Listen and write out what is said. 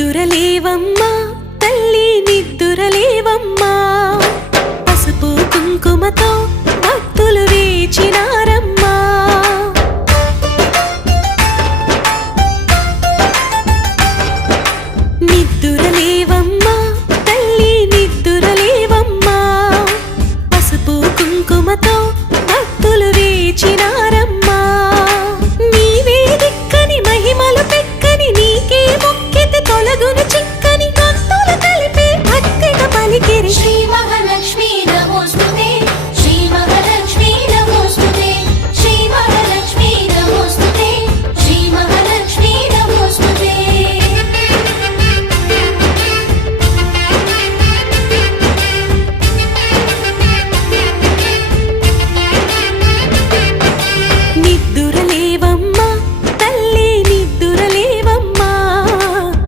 నిదురలేవమ్మా